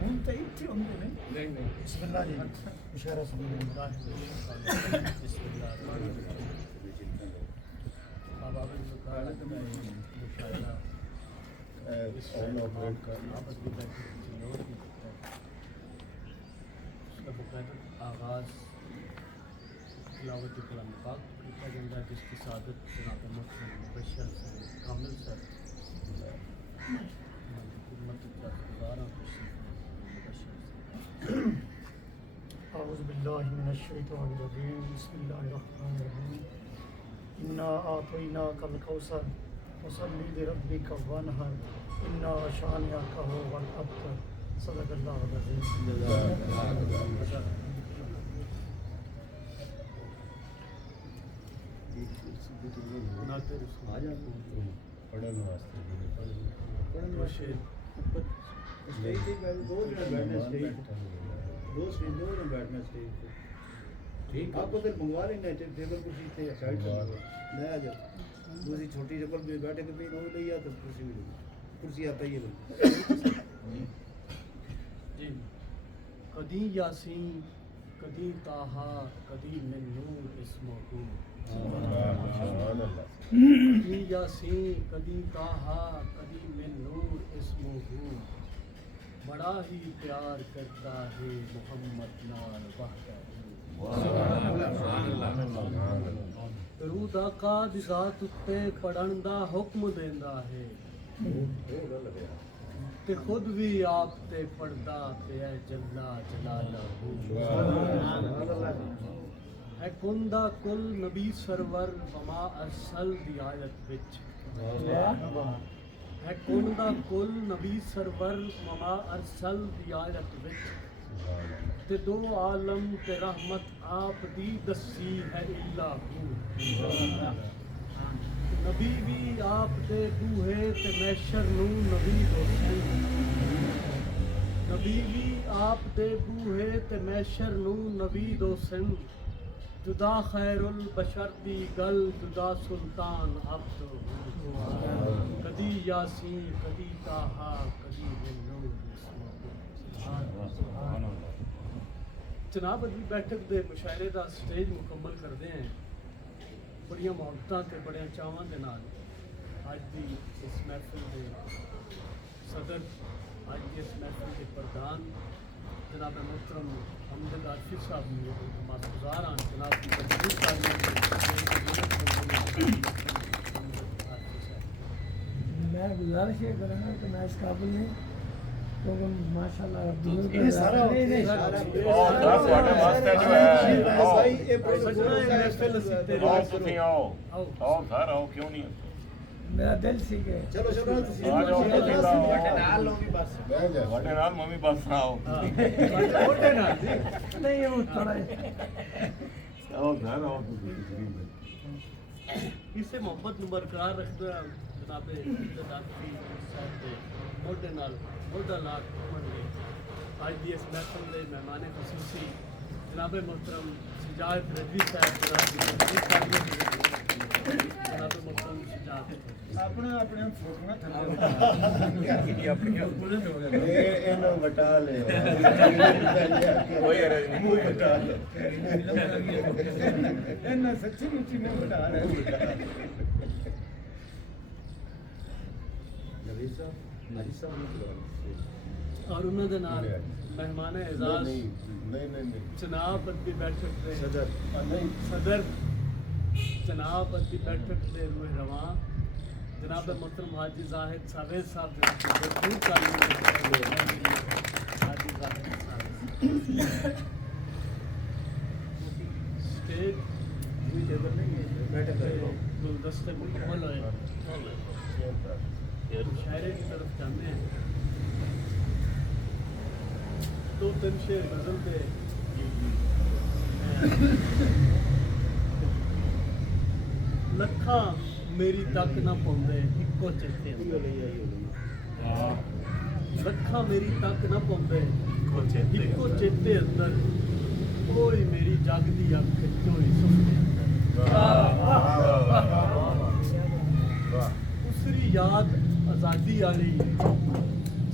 ہوں تو اتنے ہوں نہیں بسم اللہ جی اشارہ سن آغاز تلاوت کلام پاک کیا جاتا ہے جس کی سعادت جناب محترم مبشر سے کامل سر خدمت گزارا اعوذ باللہ من الشیطان الرجیم بسم اللہ الرحمن الرحیم انا اعطیناک الکوثر فصلی لربک وانحر انا شانئک هو الابتر صدق اللہ العظیم آپ کو پھر منگوا لیں گے ٹیبل کرسی سے سائڈ سے لے آ جاؤ دوسری چھوٹی ٹیبل پہ بیٹھے کے وہ لے آ تو کرسی بھی کرسی آتا ہی ہے جی کدی یاسین کدی تاہا کدی من نور اسمہ کدی یاسین کدی تاہا کدی من نور اسمہ بڑا ہی پیار کرتا ہے محمد نال وحدہ درود آقا دی ذات اتے پڑھن دا حکم دیندا ہے تے خود بھی آپ تے پڑھدا پیا جلا جلالہ ہے کندا کل نبی سرور وما ارسل دی آیت وچ ہے کندا کل نبی سرور وما ارسل دی آیت وچ تے دو عالم تے رحمت آپ دی دسی ہے اللہ نبی بھی آپ دے بوہے تے محشر نو نبی دوسن نبی بھی آپ دے بوہے تے محشر نو نبی دوسن جدا خیر البشر دی گل جدا سلطان عبد کدی یاسین کدی تاہا کدی من نور جناب ادبی بیٹھک دے مشاعرے دا سٹیج مکمل کردے ہیں بڑیاں محبتاں تے بڑیاں چاواں دے نال اج دی اس محفل دے صدر اج دی اس محفل دے پردھان جناب محترم حمد عارفی صاحب نے نماز گزار ہیں جناب کی تقریر میں گزارش یہ کروں گا کہ میں اس قابل نہیں تو ماشاء اللہ سارا میرا دل سی کہ چلو چلو ممی بس آؤ نہیں وہ تھوڑا اسے محبت نو برقرار رکھتے ہیں جناب عارفی صاحب دے موڈے نال موڈا لا گھومن گے اج دی اس محفل دے مہمان خصوصی جناب محترم سجاد رضوی صاحب جناب محترم سجاد اپنے اپنے فوٹو تھلے بٹا لے سچی مچی میں بٹا رہے اور انہوں نے نال مہمان اعزاز جناب ادبی بیٹھک دے صدر جناب ادبی بیٹھک دے روح رواں جناب محترم حاجی زاہد ساویز صاحب حاجی زاہد سٹیج گلدستے مکمل ہوئے مشاعرے کی طرف جانے ہیں دو تین شعر غزل پہ لکھاں میری تک نہ پوندے اکو چیتے لکھاں میری تک نہ پوندے اکو چیتے اندر کوئی میری جگ دی اکھ چوئی سفنے اندر اسری یاد آزادی والی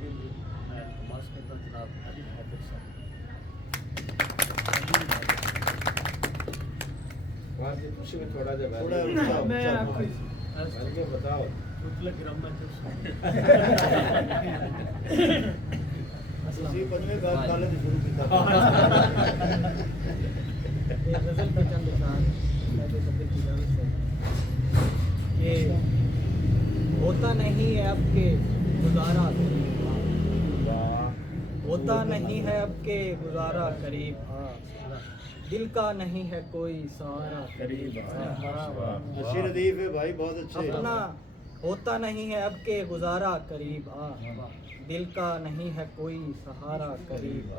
تعلیم دی میں التماس کرتا جناب علی حیدر صاحب تھوڑا میں آپ کو بتاؤ مطلق رحمت اسی پنجویں بار کالے سے شروع کیتا ایک غزل کا چند اشعار صاحب صدر کی جانب سے کہ ہوتا نہیں ہے اب کہ گزارا قریب ہوتا نہیں ہے اب کہ گزارا قریب دل کا نہیں ہے کوئی سہارا قریب اچھی ردیف ہے بھائی بہت اچھے اپنا ہوتا نہیں ہے اب کہ گزارا قریب دل کا نہیں ہے کوئی سہارا قریب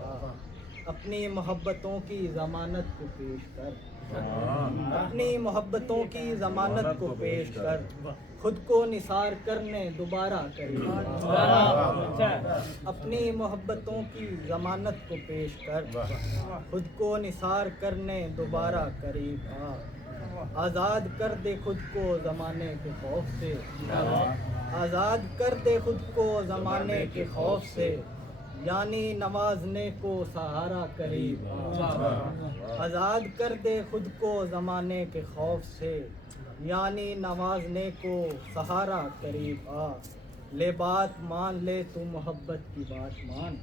اپنی محبتوں کی ضمانت کو پیش کر اپنی محبتوں کی ضمانت کو پیش کر خود کو نثار کرنے دوبارہ قریب اپنی محبتوں کی ضمانت کو پیش کر خود کو نثار کرنے دوبارہ قریب آزاد کر دے خود کو زمانے کے خوف سے آزاد کر دے خود کو زمانے کے خوف سے یعنی نوازنے کو سہارا قریب آزاد کر دے خود کو زمانے کے خوف سے یعنی نوازنے کو سہارا قریب لے بات مان لے تو محبت کی بات مان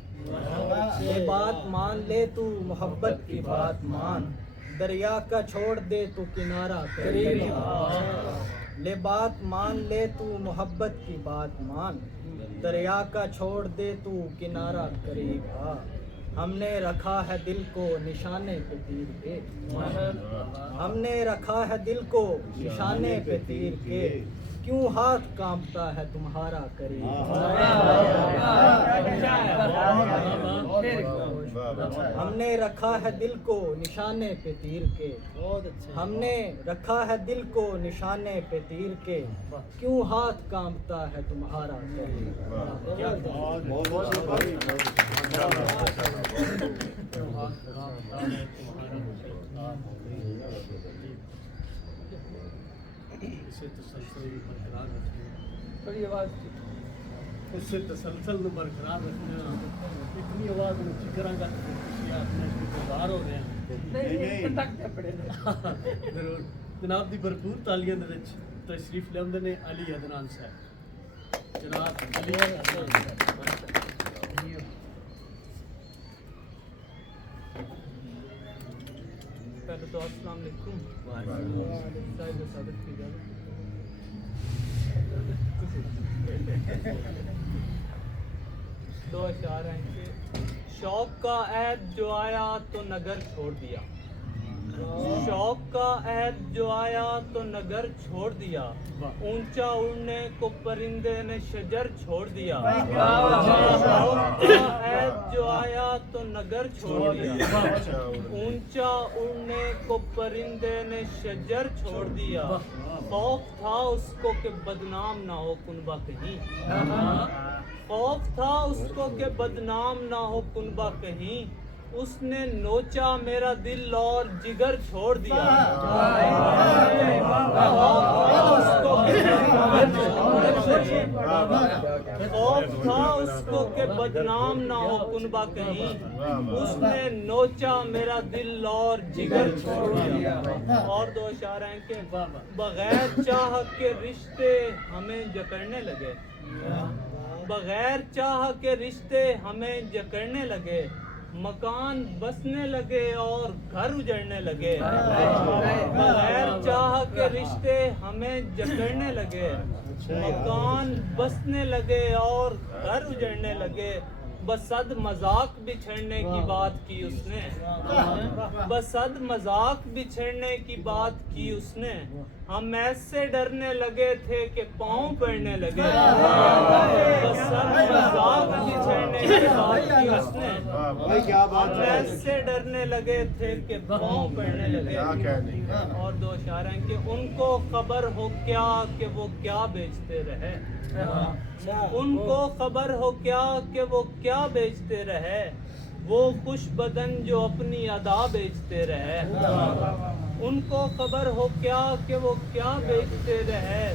لے بات مان لے تو محبت کی بات مان دریا کا چھوڑ دے تو کنارہ قریب لے بات مان لے تو محبت کی بات مان دریا کا چھوڑ دے تو کنارہ قریب ہم نے رکھا ہے دل کو نشانے پہ تیر کے ہم نے رکھا ہے دل کو نشانے پہ تیر کے کیوں ہاتھ کانپتا ہے تمہارا قریب ہم نے رکھا ہے دل کو نشانے پہ تیر کے ہم نے رکھا ہے دل کو نشانے پہ تیر کے کیوں ہاتھ کانپتا ہے تمہارا قریب اسے تسلسل برقرار رکھنا بڑی آواز اسے تسلسل برقرار رکھنا اتنی آواز اونچی کرا گا تو کسی اپنے گزار ہو گئے ضرور جناب دی بھرپور تالیاں دے وچ تشریف لیاندے نے علی عدنان صاحب جناب علی عدنان پہلے تو السلام علیکم دو اشعار ہیں کہ شوق کا عہد جو آیا تو نگر چھوڑ دیا شوق کا عہد جو آیا تو نگر چھوڑ دیا اونچا اڑنے کو پرندے نے شجر چھوڑ دیا شوق کا عہد جو آیا تو نگر چھوڑ دیا اونچا اڑنے کو پرندے نے شجر چھوڑ دیا خوف تھا اس کو کہ بدنام نہ ہو کنبہ کہیں خوف تھا اس کو کہ بدنام نہ ہو کنبہ کہیں اس نے نوچا میرا دل اور جگر چھوڑ دیا خوف تھا اس کو کہ بدنام نہ ہو کنبہ کہیں اس نے نوچا میرا دل اور جگر چھوڑ دیا اور دو اشعار ہیں کہ بغیر چاہ کے رشتے ہمیں جکڑنے لگے بغیر چاہ کے رشتے ہمیں جکڑنے لگے مکان بسنے لگے اور گھر اجڑنے لگے بغیر چاہ کے رشتے ہمیں جکڑنے لگے مکان بسنے لگے اور گھر اجڑنے لگے بصد مذاق بچھڑنے کی بات کی اس نے بصد مذاق بچھڑنے کی بات کی اس نے ہم ایسے ڈرنے لگے تھے کہ پاؤں پڑنے لگے بصد مذاق بچھڑنے کی بات کی اس نے ہم ایسے ڈرنے لگے تھے کہ پاؤں پڑنے لگے اور دو اشعار ہیں کہ ان کو خبر ہو کیا کہ وہ کیا بیچتے رہے ان کو خبر ہو کیا کہ وہ کیا بیچتے رہے وہ خوش بدن جو اپنی ادا بیچتے رہے ان کو خبر ہو کیا کہ وہ کیا بیچتے رہے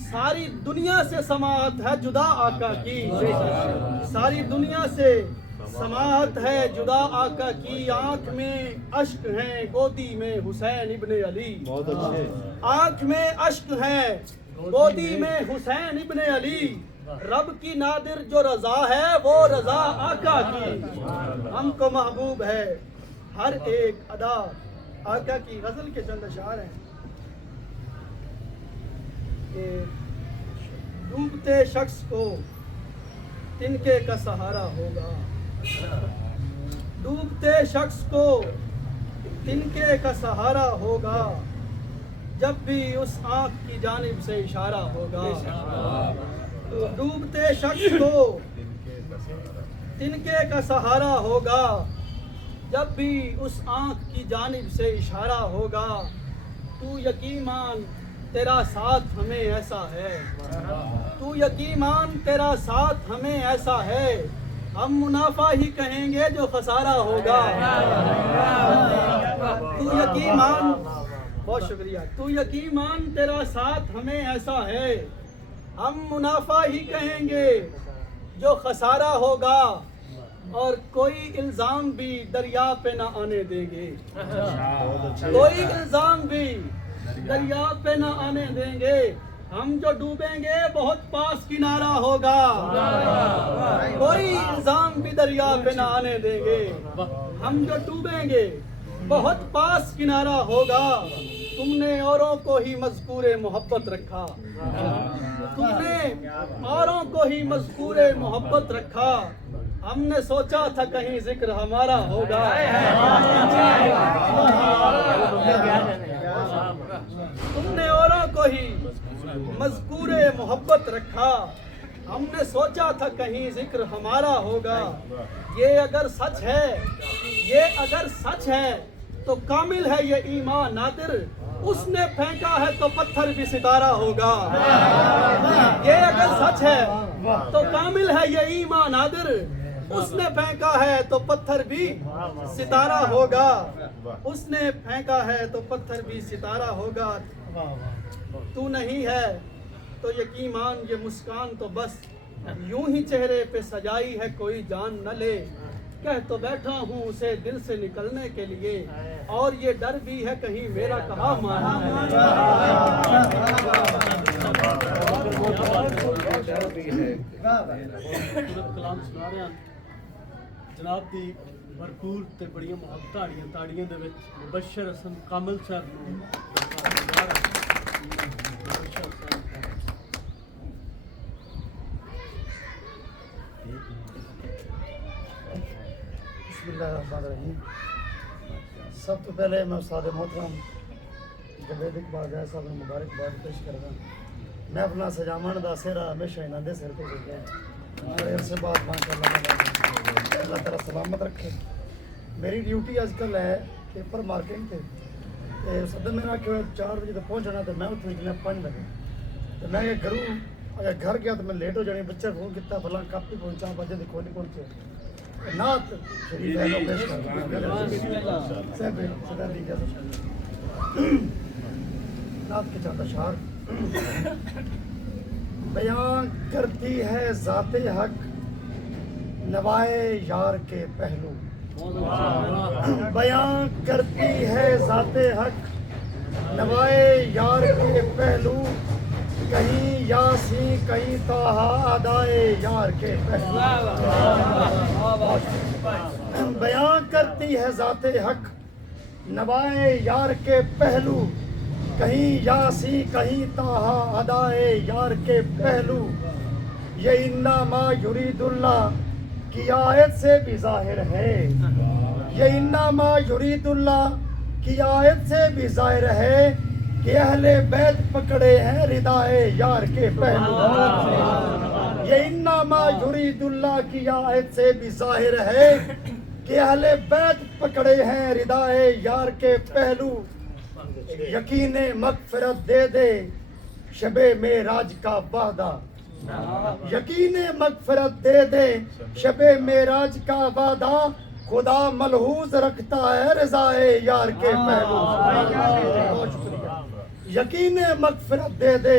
ساری دنیا سے سماعت ہے جدا آقا کی، ساری دنیا سے سماعت ہے جدا آقا کی، آنکھ میں اشک ہیں گودی میں حسین ابن علی، بہت اچھے آنکھ میں اشک ہے گودی میں حسین ابن علی، رب کی نادر جو رضا ہے وہ رضا آقا کی، ہم کو محبوب ہے ہر ایک ادا آقا کی۔ غزل کے چند اشعار ہیں کہ ڈوبتے شخص کو تنکے کا سہارا ہوگا، ڈوبتے شخص کو تنکے کا سہارا ہوگا، جب بھی اس آنکھ کی جانب سے اشارہ ہوگا، ڈوبتے شخص کو تنکے کا سہارا ہوگا، جب بھی اس آنکھ کی جانب سے اشارہ ہوگا، تو یقین مان تیرا ساتھ ہمیں ایسا ہے، تو یقین مان تیرا ساتھ ہمیں ایسا ہے، ہم منافع ہی کہیں گے جو خسارہ ہوگا، تو یقین مان، بہت شکریہ، تو یقین مان تیرا ساتھ ہمیں ایسا ہے، ہم منافع ہی کہیں گے جو خسارہ ہوگا، اور کوئی الزام بھی دریا پہ نہ آنے دیں گے، کوئی الزام بھی دریا پہ نہ آنے دیں گے، ہم جو ڈوبیں گے بہت پاس کنارہ ہوگا، کوئی الزام بھی دریا پہ نہ آنے دیں گے، ہم جو ڈوبیں گے بہت پاس کنارہ ہوگا، تم نے اوروں کو ہی مذکور محبت رکھا، تم نے اوروں کو ہی مذکور محبت رکھا، ہم نے سوچا تھا کہیں ذکر ہمارا ہوگا، تم نے اوروں کو ہی مذکور محبت رکھا، ہم نے سوچا تھا کہیں ذکر ہمارا ہوگا، یہ اگر سچ ہے، یہ اگر سچ ہے تو کامل ہے یہ ایمان نادر، اس نے پھینکا ہے تو پتھر بھی ستارہ ہوگا، یہ اگر سچ ہے تو کامل ہے یہ ایمان نادر، اس نے پھینکا ہے تو پتھر بھی ستارہ ہوگا، اس نے پھینکا ہے تو پتھر بھی ستارہ ہوگا، تو نہیں ہے تو یقین مان یہ مسکان تو بس یوں ہی چہرے پہ سجائی ہے کوئی جان نہ لے، کہہ تو بیٹھا ہوں اسے دل سے نکلنے کے لیے، اور یہ ڈر بھی ہے کہیں میرا کہا مانا کلام سنا رہے ہیں جناب دی بھرپور تے بڑیاں محبتاں والیاں تاڑیاں دے وچ مبشر حسن کامل صاحب نوں بسم اللہ الرحمن الرحیم۔ سب تو پہلے میں استاد محترم جاوید اقبال صاحب نے مبارکباد پیش کردا، میں اپنا سجاون دا سہرا ہمیشہ انہاں دے سر تے رکھیا ہے، بڑے عرصے بعد ماشاءاللہ اللہ تعالیٰ سلامت رکھے۔ میری ڈیوٹی آج کل ہے پیپر مارکنگ تے سب میرا کہ 4 بجے تک پہنچنا، تو میں اتنے نکلنا 5 بجے، تو میں گھروں اگر گھر گیا تو میں لیٹ ہو جانی، بچے فون کیتا فلاں کب بھی پہنچا، بجے دیکھو نہیں پہنچے، نعت شریف ہے لو پیش کر نعت کے چند اشعار بیان کرتی ہے ذات حق نوائے یار کے پہلو، بیان کرتی ہے ذات حق نوائے یار کے پہلو، کہیں یاسین کہیں طٰہٰ ادائے یار کے پہلو، بیان کرتی ہے ذات حق نوائے یار کے پہلو، کہیں یاسین کہیں طٰہٰ ادائے یار کے پہلو، یہ انما یرید اللہ کی آیت سے بھی ظاہر ہے، یہ انما یرید اللہ کی آیت سے بھی ظاہر ہے کہ اہل بیت پکڑے ہیں ردائے یار کے پہلو، یہ انما یرید اللہ کی آیت سے بھی ظاہر ہے کہ اہل بیت پکڑے ہیں ردائے یار کے پہلو، یقین مغفرت دے دے شب معراج کا وعدہ، یقین مغفرت دے دے شب معراج کا وعدہ، خدا ملحوظ رکھتا ہے رضائے یار کے پہلو، یقین مغفرت دے دے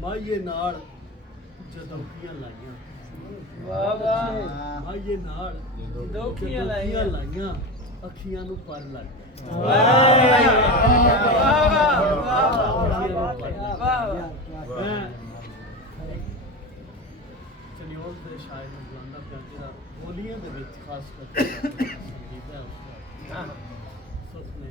ਮਾਈਏ ਨਾਲ ਜਦੋਂ ਕੀਆਂ ਲਾਈਆਂ, ਮਾਈਏ ਨਾਲ ਜਦੋਂ ਕੀਆਂ ਲਾਈਆਂ, ਅੱਖੀਆਂ ਨੂੰ ਪਰ ਲੱਗ ਮੈਂ ਚਨਿਓਲ ਦੇ ਸ਼ਾਇਰ ਨੂੰ ਬੁਲਾਉਂਦਾ ਪਿਆ, ਜਿਹੜਾ ਬੋਲੀਆਂ ਦੇ ਵਿੱਚ ਖਾਸ ਕਰਕੇ ਸੰਗੀਤ ਹੈ ਉਸਨੇ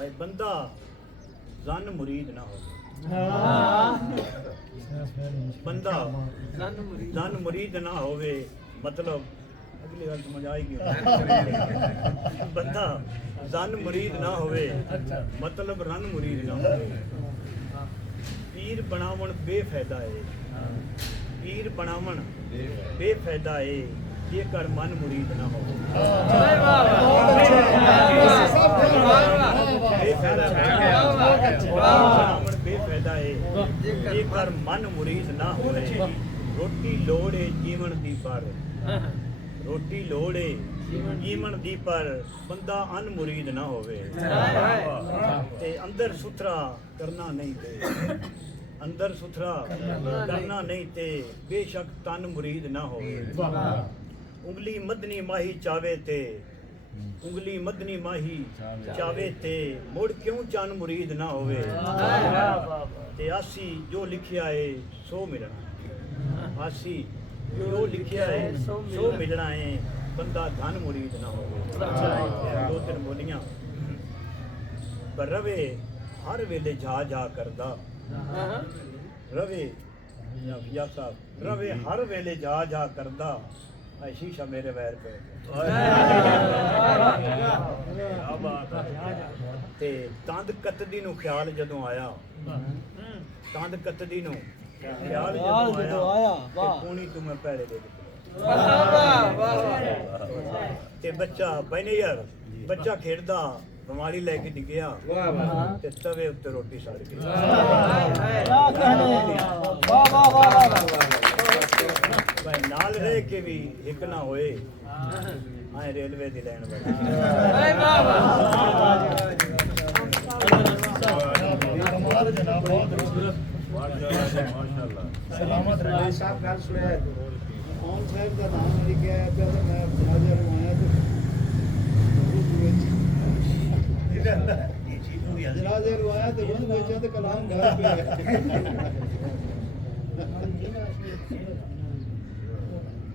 ਭਾਈ ਬੰਦਾ ਜ਼ਨ ਮੁਰੀਦ ਨਾ ਹੋਵੇ ਬੰਦਾ ਜ਼ਨ ਮੁਰੀਦ ਨਾ ਹੋਵੇ ਮਤਲਬ ਅਗਲੀ ਗੱਲ ਸਮਝ ਆਏਗੀ ਬੰਦਾ ਜ਼ਨ ਮੁਰੀਦ ਨਾ ਹੋਵੇ ਮਤਲਬ ਰਨ ਮੁਰੀਦ ਨਾ ਹੋਵੇ ਪੀਰ ਬਣਾਵਣ ਬੇਫਾਇਦਾ ਏ ਪੀਰ ਬਣਾਵਣ ਬੇਫਾਇਦਾ ਏ ਜੇਕਰ ਮਨ ਮੁਰੀਦ ਨਾ ਹੋਵੇ ਬਣਾਵਣ ਬੇਫਾਇਦਾ ਏ ਜੇਕਰ ਮਨ ਮੁਰੀਦ ਨਾ ਹੋਵੇ ਰੋਟੀ ਲੋੜ ਏ ਜੀਵਨ ਦੀ ਪਰ ਰੋਟੀ ਲੋੜ ਏ ਜੀਵਨ ਦੀ ਪਰ ਬੰਦਾ ਅਨਮੁਰੀਦ ਨਾ ਹੋਵੇ ਤੇ ਅੰਦਰ ਸੁਥਰਾ ਕਰਨਾ ਨਹੀਂ ਤੇ ਅੰਦਰ ਸੁਥਰਾ ਕਰਨਾ ਨਹੀਂ ਤੇ ਬੇਸ਼ੱਕ ਤਨ ਮੁਰੀਦ ਨਾ ਹੋਵੇ ਉਂਗਲੀ ਮਦਨੀ ਮਾਹੀ ਚਾਵੇ ਤੇ ਉਂਗਲੀ ਮਦਨੀ ਮਾਹੀ ਚਾਵੇ ਤੇ ਮੁੜ ਕਿਉਂ ਚੰਨ ਮੁਰੀਦ ਨਾ ਹੋਵੇ ਤੇ ਆਸੀ ਜੋ ਲਿਖਿਆ ਏ ਸੋ ਮਿਲਣਾ ਆਸੀ ਜੋ ਲਿਖਿਆ ਏ ਸੋ ਮਿਲਣਾ ਏ ਬੰਦਾ ਧਨ ਮੁਰੀਦ ਨਾ ਹੋਵੇ ਦੋ ਤਿੰਨ ਬੋਲੀਆਂ ਪਰ ਰਵੇ ਹਰ ਵੇਲੇ ਜਾ ਜਾ ਕਰਦਾ ਰਵੇ ਯਾ ਸਾਹਿਬ ਰਵੇ ਹਰ ਵੇਲੇ ਜਾ ਜਾ ਕਰਦਾ ਐ ਸ਼ੀਸ਼ਾ ਮੇਰੇ ਵੈਰ ਪੈ ਤੇ ਤੰਦ ਕਤਦੀ ਨੂੰ ਖਿਆਲ ਜਦੋਂ ਆਇਆ ਤੰਦ ਕਤਦੀ ਨੂੰ ਖਿਆਲ ਜਦੋਂ ਆਇਆ ਤੇ ਪੂਣੀ ਤੂੰ ਮੈਂ ਪਹਿਲੇ ਦੇ ਦਿੱਤੀ ਤੇ ਬੱਚਾ ਬੈਨੇ ਯਾਰ ਬੱਚਾ ਖੇਡਦਾ ਬਿਮਾਰੀ ਲੈ ਕੇ ਡਿੱਗਿਆ ਤੇ ਤਵੇ ਉੱਤੇ ਰੋਟੀ ਸੜ ਗਈ ਭਾਈ ਨਾਲ ਰਹਿ ਕੇ ਵੀ ਇੱਕ ਨਾ ਹੋਏ ਆਏ ਰੇਲਵੇ ਦੀ ਲਾਈਨ ਸਲਾਮਤ ਰਹੇ ਸਾਹਿਬ ਗੱਲ ਸੁਣਿਆ ਕੌਣ ਸਾਹਿਬ ਦਾ ਨਾਮ ਲਿਖਿਆ ਹੈ ਤੇ ਮੈਂ ਜਨਾਜ਼ਾ ਰਵਾਇਆ ਤੇ ਜਨਾਜ਼ਾ ਰਵਾਇਆ ਤੇ ਉਹ ਵੇਚਿਆ ਤੇ ਕਲਾਮ ਘਰ ਪਿਆ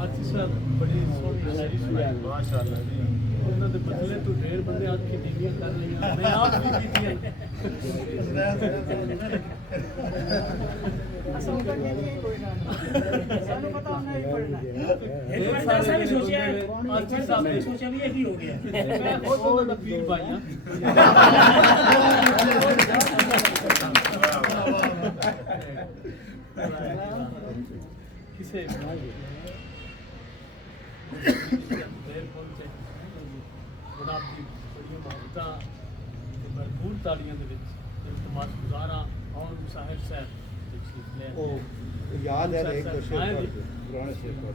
ਅੱਜ ਸਰ ਬੜੀ ਸੋਹਣੀ ਸ਼ਾਇਰੀ ਸੁਣਾਈ ਮਾਸ਼ਾਅੱਲਾ ਜੀ ਉਹਨਾਂ ਦੇ ਬਦਲੇ ਤੋਂ ਢੇਰ ਬੰਦੇ ਅੱਜ ਕੀ ਡਿਗਰੀਆਂ ਕਰ ਲਈਆਂ ਮੈਂ ਆਪ ਵੀ ਕੀਤੀਆਂ ਸਾਨੂੰ ਪਤਾ ਹੋਣਾ ਹੀ ਪੜਨਾ ਇਹ ਸਾਰੇ ਵੀ ਸੋਚਿਆ ਅੱਜ ਸਾਹਿਬ ਨੇ ਸੋਚਿਆ ਵੀ ਇਹ ਕੀ ਹੋ ਗਿਆ ਮੈਂ ਖੁਦ ਉਹਨਾਂ ਦਾ ਪੀਰ ਭਾਈ ਹਾਂ ਕਿਸੇ ਦੇਰ ਪਹੁੰਚੇ ਗੁਲਾਬ ਦੀ ਬੜੀਆਂ ਮੁਹੱਬਤਾਂ ਤੇ ਭਰਪੂਰ ਤਾੜੀਆਂ ਦੇ ਵਿੱਚ ਇਲਤਮਾਸ ਗੁਜ਼ਾਰਾਂ ਔਰ ਸਾਹਿਬ ਸਾਹਿਬ ਤਸ਼ਰੀਫ ਲੈ ਉਹ ਯਾਦ ਹੈ ਇੱਕ ਸ਼ੇਰ ਪੁਰਾਣੇ ਸ਼ੇਰ ਪਰ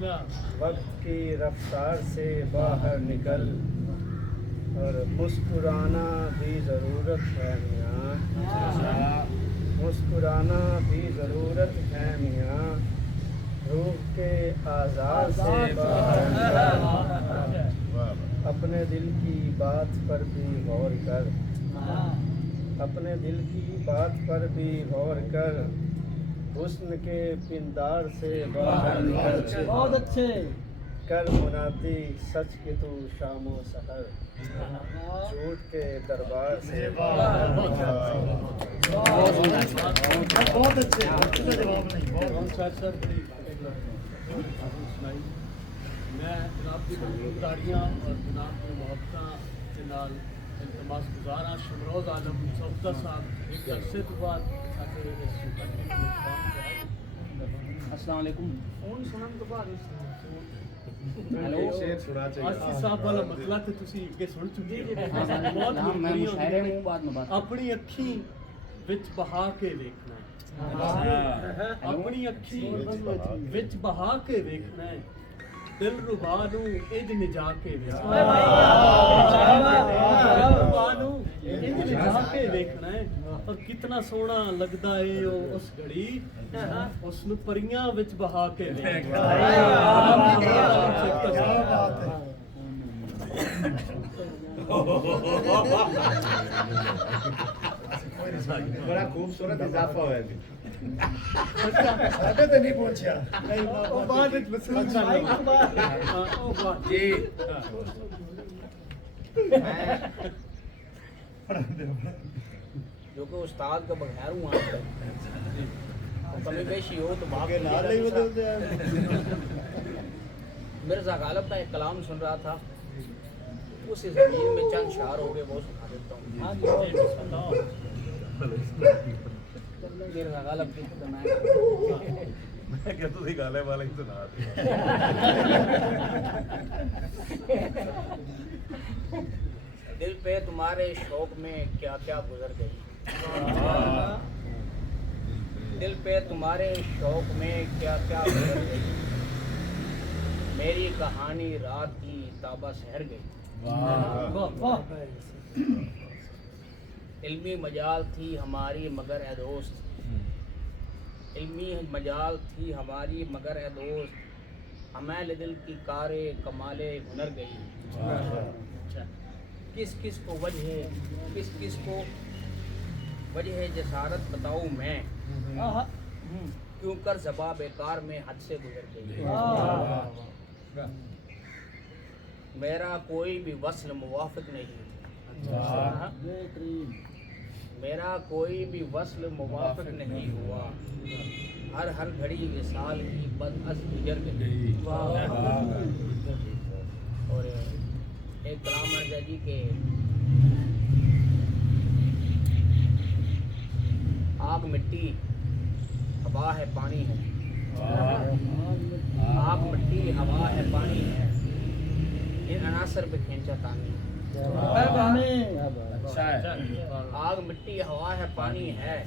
وقت کی رفتار سے باہر نکل اور مسکرانا بھی ضرورت ہے میاں مسکرانا بھی ضرورت ہے میاں روح کے آزار سے باہر نکل اپنے دل کی بات پر بھی غور کر اپنے دل کی بات پر بھی غور کر حسن کے پندار سے باہر نکل بہت اچھے کر منادی سچ کے تو شام و سحر جھوٹ کے دربار سے باہر نکل بہت اچھے میں جناب کی تاڑیاں اور جناب کی محبتاں کے نال التماس گزار ہاں شمروز عالم صفدر صاحب ایک عرصے تو بعد السلام علیکم فون سنن تو بعد شیر سنا آسی صاحب والا مسئلہ تو تسی اگے سن چکے بہت میں مشاعرے ہوں بعد میں بات اپنی اکھیں وچ بہا کے ویکھنا ہے اپنی اکھیں وچ بہا کے ویکھنا ہے دل ربا نو انج نجا کے ویکھنا ہے دل ربا نو انج نجا کے ویکھنا ہے اور کتنا سونا لگدا ہے اس گھڑی اس نو پریاں وچ بہا کے ویکھنا بڑا خوبصورت اضافہ ہوا ہے نہیں پہنچیا جی جو کہ استاد کا بغیر ہوں آج تک کمی بیشی ہو تو مرزا غالب کا ایک کلام سن رہا تھا اسی زمین میں چند شعر ہو گئے وہ سنا دیتا ہوں مرزا غالب کی میں کہتا تھی گالے والے ہی سنا دل پہ تمہارے شوق میں کیا کیا گزر گئی دل پہ تمہارے شوق میں کیا کیا گزر گئی میری کہانی رات کی تابہ سحر گئی علمی مجال تھی ہماری مگر اے دوست علمی مجال تھی ہماری مگر اے دوست ہمیں دل کی کارے کمالے ہنر گئی کس کس کو وجہ جسارت بتاؤں میں کیوں کر زباں بیکار میں حد سے گزر گئی میرا کوئی بھی وصل موافق نہیں میرا کوئی بھی وصل موافق نہیں ہوا ہر گھڑی وصال کی بد از گزر گئی اور ایک کلام مرزا جی کے آگ مٹی ہوا ہے پانی ہے آگ مٹی ہوا ہے پانی ہے ان عناصر پہ کھینچا تانی آگ مٹی ہوا ہے پانی ہے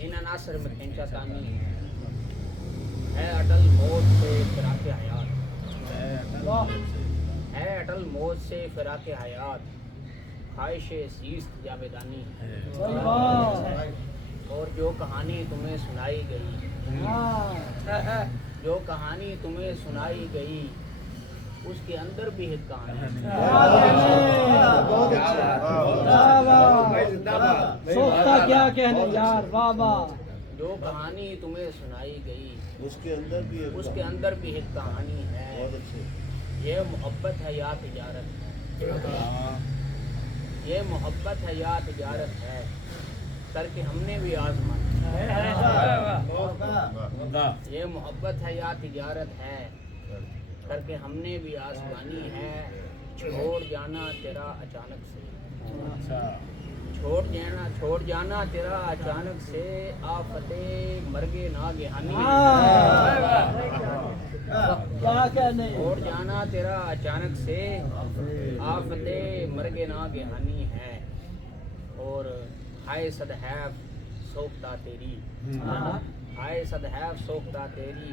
ان عناصر میں کھینچا تانی ہے اٹل موت سے فراق حیات ہے اٹل موت سے فراق حیات خواہش زیست جاویدانی اور جو کہانی تمہیں سنائی گئی جو کہانی تمہیں سنائی گئی اس کے اندر بھی ایک کہانی کیا کہنے یار بابا جو کہانی تمہیں سنائی گئی اس کے اندر بھی ایک کہانی ہے یہ محبت ہے یا تجارت ہے یہ محبت ہے یا تجارت ہے کر کے ہم نے بھی آزمائی یہ محبت ہے یا تجارت ہے کر کے ہم نے بھی آزمانی ہے چھوڑ جانا تیرا اچانک سے چھوڑ جانا تیرا اچانک سے آفت مرگے ناگہانی چھوڑ جانا تیرا اچانک سے آفت مرگے ناگہانی ہے اور ہائے صدحیف سوکھتا تیری ہائے صدحیف سوکھتا تیری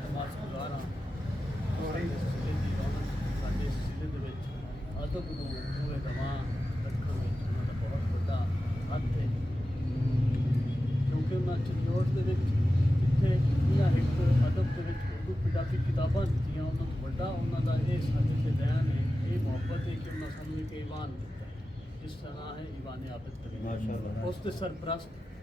ਤਮਾਸ਼ਗਾਰ ਹਾਂ ਸਾਡੇ ਇਸ ਜ਼ਿਲ੍ਹੇ ਦੇ ਵਿੱਚ ਅਦਬ ਨੂੰ ਪੂਰੇ ਦਵਾਂ ਰੱਖਣ ਵਿੱਚ ਉਹਨਾਂ ਦਾ ਬਹੁਤ ਵੱਡਾ ਹੱਥ ਹੈ ਕਿਉਂਕਿ ਉਹਨਾਂ ਚਿੜੀਓਟ ਦੇ ਵਿੱਚ ਜਿੱਥੇ ਇਹਨਾਂ ਇੱਕ ਅਦਬ ਦੇ ਵਿੱਚ ਉਰਦੂ ਪੰਜਾਬੀ ਕਿਤਾਬਾਂ ਦਿੱਤੀਆਂ ਉਹਨਾਂ ਤੋਂ ਵੱਡਾ ਉਹਨਾਂ ਦਾ ਇਹ ਸਾਡੇ ਤੇ ਦੇਣ ਹੈ ਇਹ ਮੁਹੱਬਤ ਹੈ ਕਿ ਉਹਨਾਂ ਸਾਨੂੰ ਇੱਕ ਈਵਾਨ ਦਿੱਤਾ ਹੈ ਜਿਸ ਦਾ ਨਾਂ ਹੈ ਈਵਾਨ ਆਬਦ ਕਰੀਮ ਮਾਸ਼ਾਅੱਲਾ। ਉਸ ਦੇ ਸਰਪ੍ਰਸਤ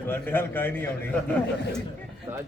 ਤੁਹਾਡੇ ਹਾਲ ਕਾਈ ਨਹੀਂ ਆਉਣੀ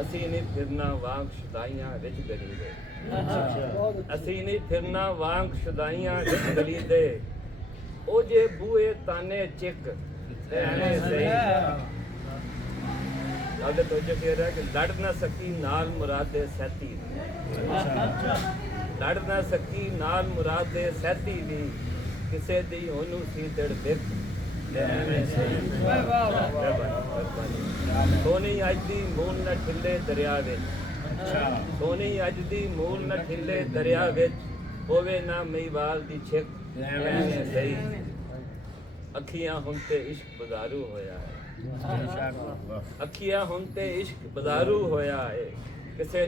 ਅਸੀਂ ਨਹੀਂ ਫਿਰਨਾ ਵਾਂਗ ਸ਼ੁਦਾਈਆਂ ਵਿੱਚ ਗਲੀ ਦੇ ਅਸੀਂ ਨਹੀਂ ਫਿਰਨਾ ਵਾਂਗ ਸ਼ੁਦਾਈਆਂ ਵਿੱਚ ਗਲੀ ਦੇ ਉਹ ਜੇ ਬੂਏ ਤਾਨੇ ਚਿੱਕ ਤੇ ਐਵੇਂ ਸਹੀ ਅਗਰ ਤੋਂ ਜੇ ਕਹਿ ਰਿਹਾ ਕਿ ਲੜ ਨਾ ਸਕੀ ਨਾਲ ਮੁਰਾਦੇ ਸਹਿਤੀ ਲੜ ਨਾ ਸਕੀ ਨਾਲ ਮੁਰਾਦੇ ਸਹਿਤੀ ਵੀ ਕਿਸੇ ਦੀ ਉਹਨੂੰ ਸੀ ਤੜ ਦਿੱਕ ਸੋਨੀ ਅੱਜ ਦੀ ਮੂਲ ਨਾ ਠਿੱਲੇ ਦਰਿਆ ਵਿੱਚ ਸੋਨੀ ਅੱਜ ਦੀ ਮੂਲ ਨਾ ਠਿੱਲੇ ਦਰਿਆ ਵਿੱਚ ਹੋਵੇ ਨਾ ਮਹੀਵਾਲ ਦੀ ਛਿੱਕ ਐਵੇਂ ਸਹੀ ਅੱਖੀਆਂ ਹੁਣ ਤੇ ਇਸ਼ਕ ਬਜ਼ਾਰੂ ਹੋਇਆ ਹੈ ਅੱਖੀਆਂ ਹੁਣ ਤੇ ਇਸ਼ਕ ਬਜ਼ਾਰੂ ਹੋਇਆ ਹੈ ਕਿਸੇ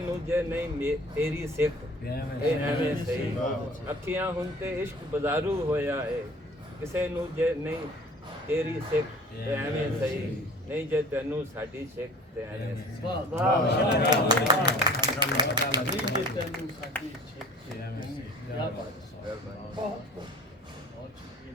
ਨੂੰ ਜੇ ਨਹੀਂ ਤੇਰੀ ਸਿੱਖ ਇਹ ਐਵੇਂ ਸਹੀ ਅੱਖੀਆਂ ਹੁਣ ਤੇ ਇਸ਼ਕ ਬਜ਼ਾਰੂ ਹੋਇਆ ਹੈ ਕਿਸੇ ਨੂੰ ਜੇ ਨਹੀਂ ਤੇਰੀ ਸਿੱਖ ਤੇ ਐਵੇਂ ਸਹੀ ਨਹੀਂ ਜੇ ਤੈਨੂੰ ਸਾਡੀ ਸਿੱਖ ਤੇ ਐਵੇਂ ਸਹੀ। ਵਾਹ ਵਾਹ ਨਹੀਂ ਜੇ ਤੈਨੂੰ ਸਾਡੀ ਛੇਕ ਤੇ ਐਵੇਂ ਸੀ ਕੀ ਬਾਤ ਹੈ ਬਹੁਤ ਸ਼ੁਕਰੀਆ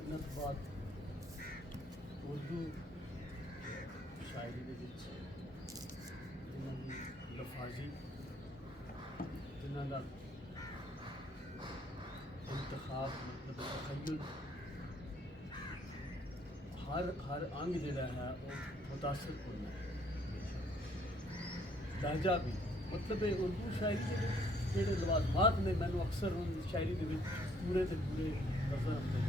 ਇਹਨਾਂ ਤੋਂ ਬਾਅਦ ਉਰਦੂ ਸ਼ਾਇਰੀ ਦੇ ਵਿੱਚ ਇਹਨਾਂ ਦੀ ਲਫਾਜ਼ੀ ਜਿਨ੍ਹਾਂ ਦਾ ਇੰਤਖਾਬ ਮਤਲਬ ਤਖਯਲ ਹਰ ਅੰਗ ਜਿਹੜਾ ਹੈ ਉਹ ਮੁਤਾਸਰ ਕਰਨਾ ਹੈ ਲਹਿਜਾ ਵੀ ਮਤਲਬ ਇਹ ਉਰਦੂ ਸ਼ਾਇਰੀ ਦੇ ਵਿੱਚ ਜਿਹੜੇ ਲਵਾਜ਼ਮਾਤ ਨੇ ਮੈਨੂੰ ਅਕਸਰ ਉਹ ਸ਼ਾਇਰੀ ਦੇ ਵਿੱਚ ਪੂਰੇ ਦੇ ਪੂਰੇ ਨਜ਼ਰ ਆਉਂਦੇ ਨੇ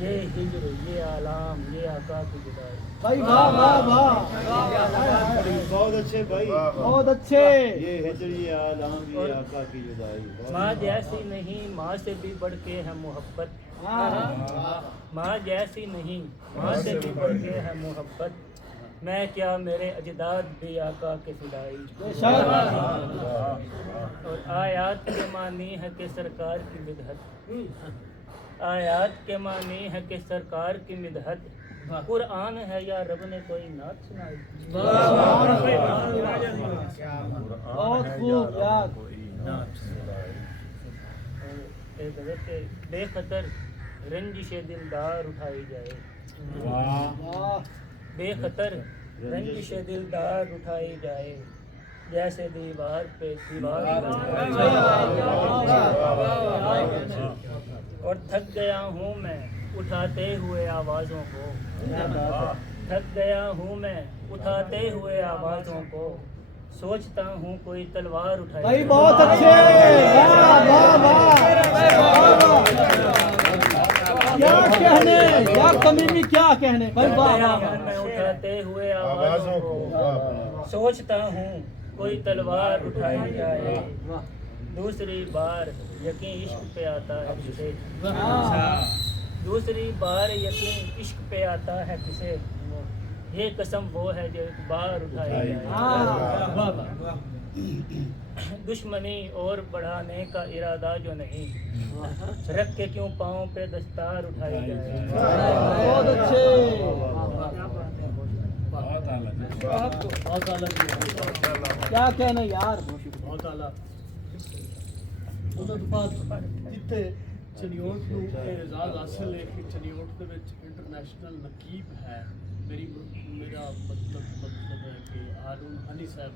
یہ ہجر یہ آلام یہ آقا کی جدائی بھائی واہ واہ واہ بہت اچھے بھائی بہت اچھے یہ ہجر یہ آلام یہ آقا کی جدائی ماں جیسی نہیں ماں سے بھی بڑھ کے ہے محبت ماں جیسی نہیں ماں سے بھی بڑھ کے ہے محبت میں کیا میرے اجداد بھی آقا کے فدائی اور آیات کے معنی ہے کہ سرکار کی مدحت آیات کے معنی ہے کہ سرکار کی مدحت قرآن ہے یا رب نے کوئی نعت سنائی بہت خوب یار ایک حضرت کے بے خطر رنجش دلدار اٹھائی جائے واہ بے خطر رنجش دلدار اٹھائی جائے جیسے دیوار پہ دیوار اور تھک گیا ہوں میں اٹھاتے ہوئے آوازوں کو تھک گیا ہوں میں اٹھاتے ہوئے آوازوں کو سوچتا ہوں کوئی تلوار اٹھائی بھائی بہت اچھے واہ واہ واہ کیا کہنے یا تمیمی کیا کہنے بھائی واہ واہ میں اٹھاتے ہوئے آوازوں کو سوچتا ہوں کوئی تلوار اٹھائی جائے دوسری بار یقین عشق پہ آتا ہے کسے دوسری بار یقین عشق پہ آتا ہے کسے یہ قسم وہ ہے جو ایک بار اٹھائی جائے دشمنی اور بڑھانے کا ارادہ جو نہیں رکھ کے کیوں پاؤں پہ دستار اٹھائی جائے بہت اچھے بہت اعلیٰ کیا کہنے یار بہت اعلیٰ ਉਹਨਾਂ ਤੋਂ ਬਾਅਦ ਜਿੱਥੇ ਚਨਿਓਟ ਨੂੰ ਇਹ ਇਜਾਜ਼ ਹਾਸਲ ਹੈ ਕਿ ਚਨਿਓਟ ਦੇ ਵਿੱਚ ਇੰਟਰਨੈਸ਼ਨਲ ਨਕੀਬ ਹੈ ਮੇਰਾ ਮਤਲਬ ਹੈ ਕਿ ਹਾਰੂਨ ਹਨੀ ਸਾਹਿਬ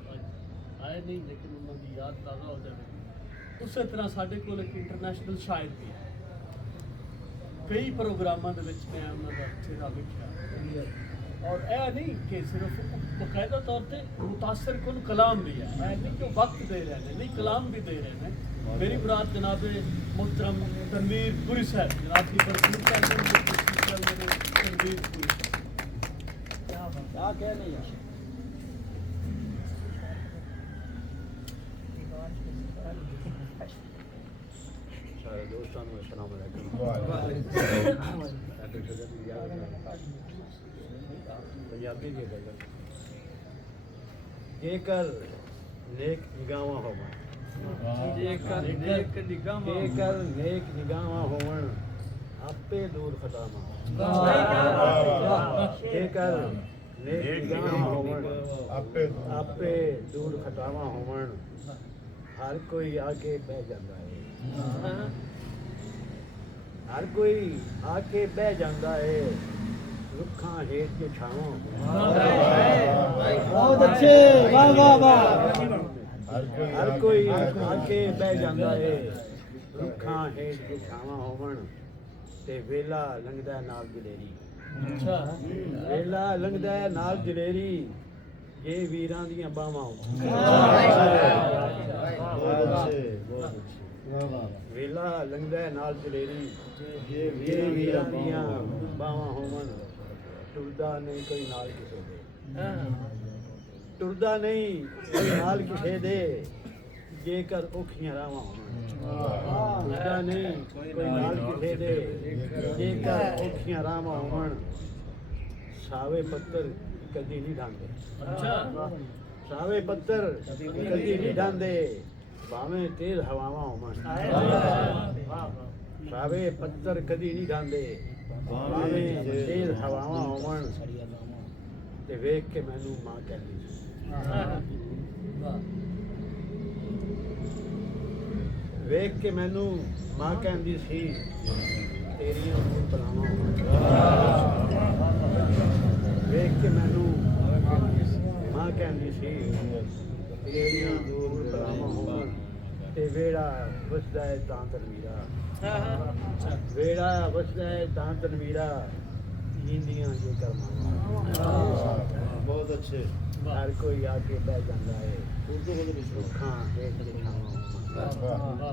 ਆਏ ਨਹੀਂ ਲੇਕਿਨ ਉਹਨਾਂ ਦੀ ਯਾਦ ਤਾਜ਼ਾ ਹੋ ਜਾਵੇ ਉਸੇ ਤਰ੍ਹਾਂ ਸਾਡੇ ਕੋਲ ਇੱਕ ਇੰਟਰਨੈਸ਼ਨਲ ਸ਼ਾਇਰ ਵੀ ਹੈ ਕਈ ਪ੍ਰੋਗਰਾਮਾਂ ਦੇ ਵਿੱਚ ਮੈਂ ਉਹਨਾਂ ਦਾ ਚਿਹਰਾ ਵੇਖਿਆ اور اے نہیں کہ صرف باقاعدہ طور پہ متاثر کن کلام بھی ہے اے نہیں کہ وقت دے رہے ہیں نہیں کلام بھی دے رہے ہیں میری مراد جناب محترم تنویر پوری صاحب جناب کی پرسنل تنویر پوری کیا کہنے یار سارے دوستان کو السلام علیکم پنجابی کی غزل جے کر نیک نگاواں ہون جے کر نیک نگاواں ہون آپے دور خطاواں جے کر نیک نگاواں ہون آپے دور خطاواں ہون ہر کوئی آگے بہ جاتا ہے ہر کوئی آ کے بہ جاتا ہے رکھاں ہیٹ کے چھاواں بہت اچھے واہ واہ واہ ہر کوئی آ کے بہ جاتا ہے رکھاں ہیٹ کے چھاواں ہون تے ویلا لنگدا نال دلیری ویلا لنگدا نال دلیری یہ ویراں دیاں باواں ویلا لنگدا نال دلیری یہ ویراں دیاں باواں ہون ٹردا نہیں کوئی نال کسے دے ٹردا نہیں کوئی نال کسے دے جے کر اوکھیاں راواں ہون ٹردا نہیں کوئی نال کسے دے جے کر اوکھیاں راواں ہون ساوے پتر کدی نہیں ڈھاندے ساوے پتر کدی نہیں ڈھاندے باویں تیز ہواواں ہون ساوے پتر کدی نہیں ڈھاندے باویں تیز ہواواں ہون تے ویکھ کے مینوں ماں کہندی ویکھ کے مینوں ماں کہندی سی تیریاں مور بلاواں ویکھ کے مینوں ماں کہندی سی تیریاں مور بلاواں ہون تے ویڑا وسدا ہے تاں تنویرا ویڑا وسدا ہے تاں تنویرا جیندیاں جے کر ماواں بہت اچھے ہر کوئی آ کے بہ جاتا ہے رکھاں ہیٹ کے چھاواں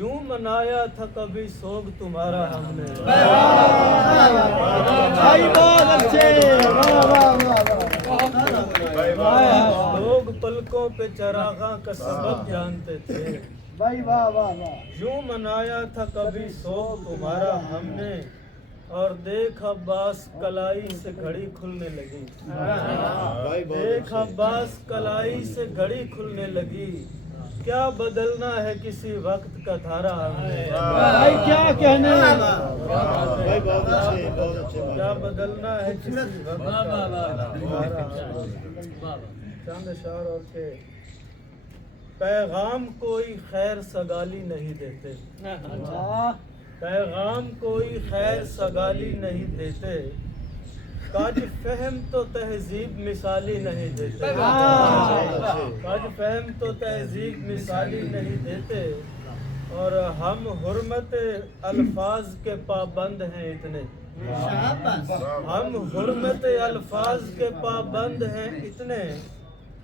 یوں منایا تھا کبھی سوگ تمہارا ہم نے بھائی بہت اچھے لوگ پلکوں پہ چراغاں کا سبب جانتے تھے بھائی واہ واہ واہ یوں منایا تھا کبھی سوگ تمہارا ہم نے اور دیکھ عباس کلائی سے گھڑی کھلنے لگی دیکھ عباس کلائی سے گھڑی کھلنے لگی کیا بدلنا ہے کسی وقت کا دھارا ہم نے بھائی کیا کہنے کیا بدلنا ہے کسی وقت کا دھارا چند اشعار اور کے پیغام کوئی خیر سگالی نہیں دیتے پیغام کوئی خیر سگالی نہیں دیتے کاج فہم تو تہذیب مثالی نہیں دیتے کاج فہم تو تہذیب مثالی نہیں دیتے اور ہم حرمت الفاظ کے پابند ہیں اتنے ہم حرمت الفاظ کے پابند ہیں اتنے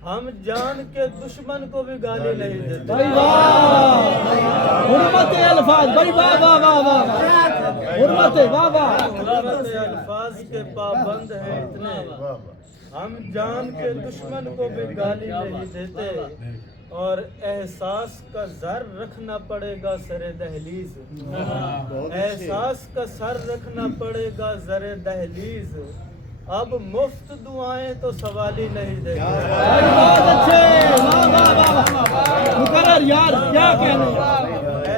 ہم جان کے دشمن کو بھی گالی نہیں دیتے بھائی واہ حرمت الفاظ بھائی واہ واہ واہ واہ حرمت واہ واہ حرمت الفاظ کے پابند ہیں اتنے ہم جان کے دشمن کو بھی گالی نہیں دیتے اور احساس کا زر رکھنا پڑے گا سر دہلیز احساس کا سر رکھنا پڑے گا زر دہلیز اب مفت دعائیں تو سوال ہی نہیں دیں گے بھائی بہت اچھے واہ واہ واہ مقرر یار کیا کہنے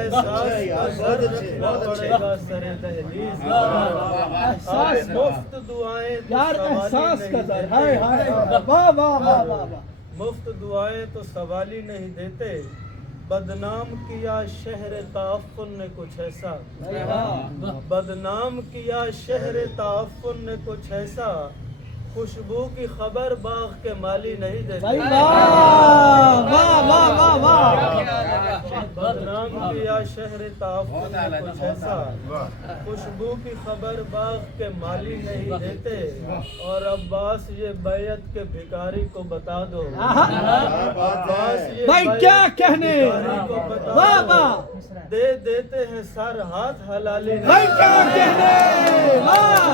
احساس کا سر رکھنا پڑے گا سر دہلیز اب مفت دعائیں تو یار سوال ہی احساس کا نہیں در دیتے ہائے ہائے واہ واہ واہ واہ مفت دعائیں تو سوال ہی نہیں دیتے بدنام کیا شہر تعفن نے کچھ ایسا بدنام کیا شہر تعفن نے کچھ ایسا خوشبو کی خبر باغ کے مالی نہیں دیتے بھائی واہ واہ واہ واہ واہ بدنام کیا شہر تعفن نے کچھ ایسا خوشبو کی خبر باغ کے مالی نہیں دیتے اور عباس یہ بیعت کے بھکاری کو بتا دو عباس یہ بھائی بیعت کیا کے کہنے بھکاری کو بتا واہ دو واہ دے دیتے ہیں سر ہاتھ حلالی بھائی نہیں کیا کہنے واہ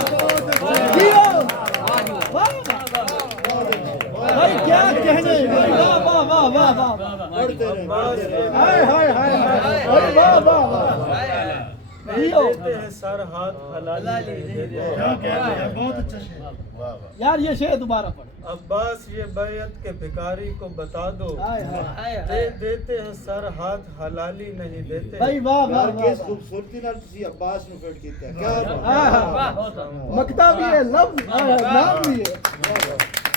جیو بھائی کیا کہنے بھائی واہ واہ واہ واہ واہ عباس یہ ہائے ہائے ہائے بھائی واہ واہ واہ دے دیتے ہیں سر ہاتھ حلالی نہیں دیتے بہت اچھا یار یہ شعر دوبارہ پڑھ عباس یہ بیعت کے بھکاری کو بتا دو دے دیتے ہیں سر ہاتھ حلالی نہیں دیتے بھائی واہ واہ واہ خوبصورتی نال تسی عباس نو فٹ کیتا کیا مکتا بھی ہے لفظ نام بھی ہے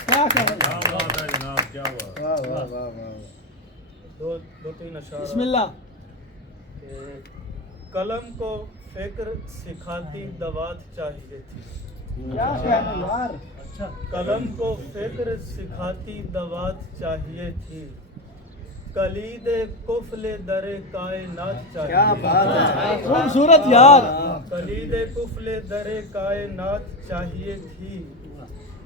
کیا کہنے جناب کیا ہوا واہ واہ واہ واہ دو تین اشعار بسم اللہ کہ قلم کو فکر سکھاتی دوات چاہیے تھی کیا کہنے یار قلم کو فکر سکھاتی دوات چاہیے تھی کلید کفل در کائنات چاہیے خوبصورت یار کلید کفل در کائنات چاہیے تھی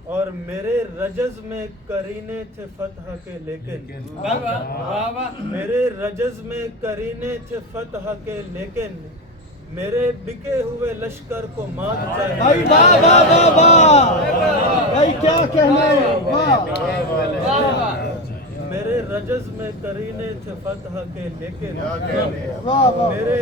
اور میرے رجز میں کرینے تھے فتح کے لیکن میرے رجز میں کرینے تھے فتح کے لیکن میرے بکے ہوئے لشکر کو مات بھائی چاہیے واہ واہ واہ واہ بھائی کیا کہنے واہ میرے رجز میں کرینے تھے فتح کے لیکن کیا کہنے واہ واہ میرے